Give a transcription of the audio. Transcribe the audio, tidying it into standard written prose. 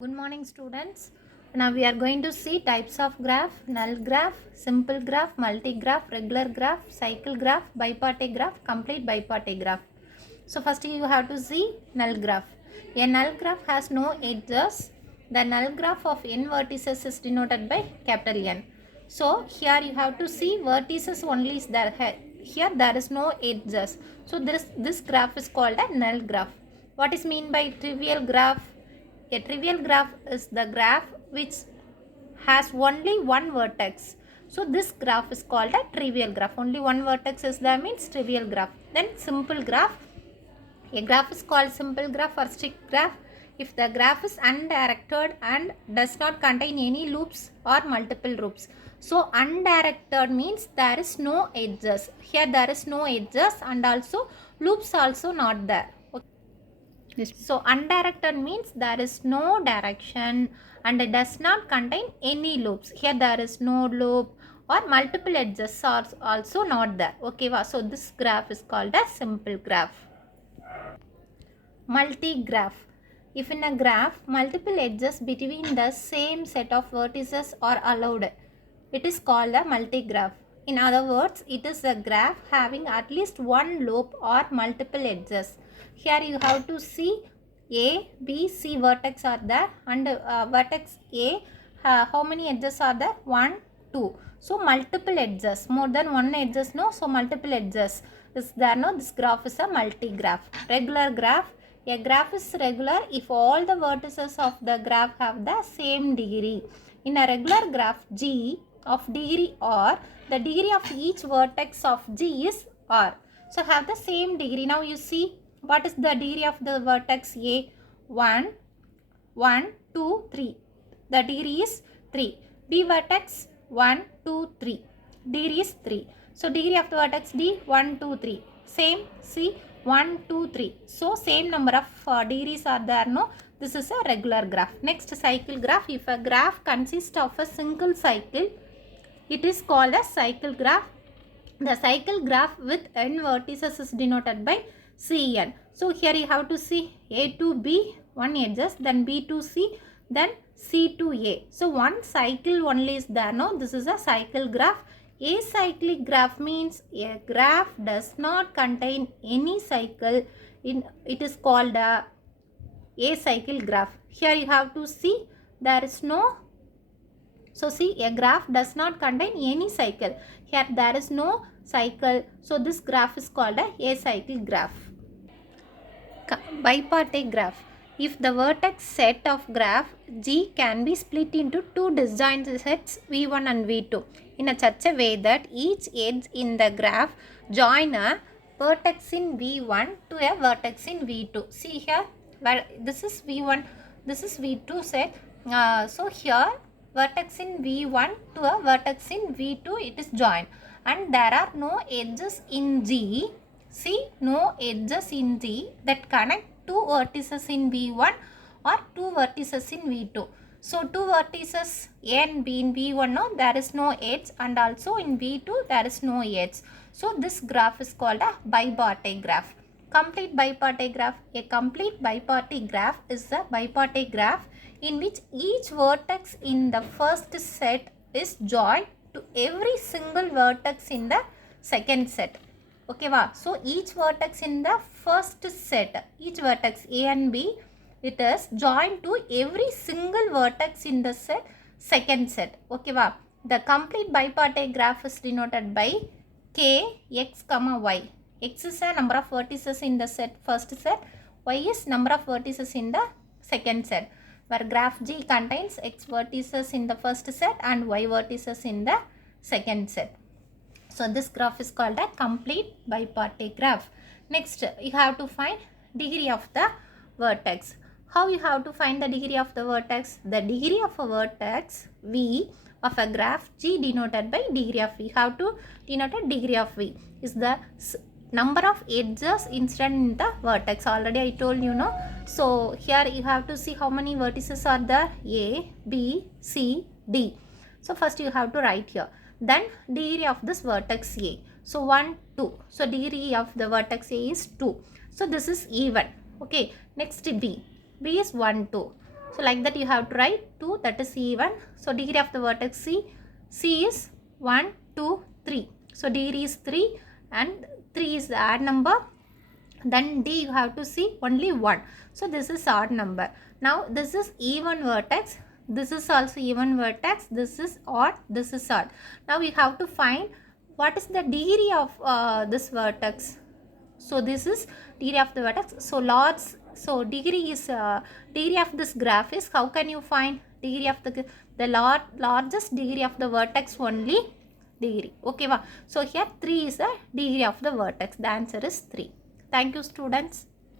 Good morning students. Now we are going to see types of graph: null graph, simple graph, multigraph, regular graph, cycle graph, bipartite graph, complete bipartite graph. So first you have to see null graph. A null graph has no edges. The null graph of n vertices is denoted by capital N. So here you have to see vertices only is there. Here there is no edges. So this graph is called a null graph. What is mean by trivial graph? A trivial graph is the graph which has only one vertex. So this graph is called a trivial graph. Only one vertex is there means trivial graph. Then simple graph. A graph is called simple graph or strict graph if the graph is undirected and does not contain any loops or multiple loops. So undirected means there is no edges. Here there is no edges and also loops also not there. So undirected means there is no direction and it does not contain any loops. Here there is no loop or multiple edges are also not there. Okay, so this graph is called a simple graph. Multigraph. If in a graph multiple edges between the same set of vertices are allowed, it is called a multigraph. In other words, it is a graph having at least one loop or multiple edges. Here you have to see A, B, C vertex are there and vertex A, how many edges are there? 1, 2. So multiple edges, more than one edges, no? So multiple edges is there, no? This graph is a multigraph. Regular graph. A graph is regular if all the vertices of the graph have the same degree. In a regular graph, G of degree R, the degree of each vertex of G is R. So have the same degree. Now you see what is the degree of the vertex A? 1, 1, 2, 3. The degree is 3. B vertex 1, 2, 3. Degree is 3. So degree of the vertex D 1, 2, 3. Same C 1, 2, 3. So same number of degrees are there, no? This is a regular graph. Next, cycle graph. If a graph consists of a single cycle, it is called a cycle graph. The cycle graph with n vertices is denoted by Cn. So here you have to see A to B, one edges, then B to C, then C to A. So one cycle only is there, no? This is a cycle graph. Acyclic graph means a graph does not contain any cycle. It is called a acyclic graph. Here you have to see there is no. So see, a graph does not contain any cycle. Here there is no cycle. So this graph is called a acyclic graph. Bipartite graph. If the vertex set of graph G can be split into two disjoint sets V1 and V2 in such a way that each edge in the graph join a vertex in V1 to a vertex in V2. See here, this is V1, this is V2 set. So here vertex in V1 to a vertex in V2 it is joined and there are no edges in G. See, no edges in G that connect two vertices in V1 or two vertices in V2. So, two vertices A and B in V1, no, there is no edge and also in V2 there is no edge. So, this graph is called a bipartite graph. Complete bipartite graph. A complete bipartite graph is a bipartite graph in which each vertex in the first set is joined to every single vertex in the second set. Okay, so each vertex in the first set, each vertex A and B, it is joined to every single vertex in the set, second set. Okay, the complete bipartite graph is denoted by K, X, Y. X is a number of vertices in the set, first set. Y is number of vertices in the second set. Where graph G contains X vertices in the first set and Y vertices in the second set. So this graph is called a complete bipartite graph. Next, you have to find degree of the vertex. How you have to find the degree of the vertex? The degree of a vertex V of a graph G denoted by degree of V. You have to denote a degree of V is the number of edges incident in the vertex. Already I told you, no? So here you have to see how many vertices are there. A, B, C, D. So first you have to write here. Then degree of this vertex A. So 1, 2. So degree of the vertex A is 2. So this is even. Okay. Next B. B is 1, 2. So like that you have to write 2, that is C1. So degree of the vertex C is 1, 2, 3. So degree is 3 and 3 is the odd number. Then D you have to see only 1. So this is odd number. Now this is even vertex. This is also even vertex. This is odd. This is odd. Now we have to find what is the degree of this vertex. So this is degree of the vertex. So degree is degree of this graph is, how can you find degree of the largest degree of the vertex only degree. Okay, so here 3 is the degree of the vertex. The answer is 3. Thank you, students.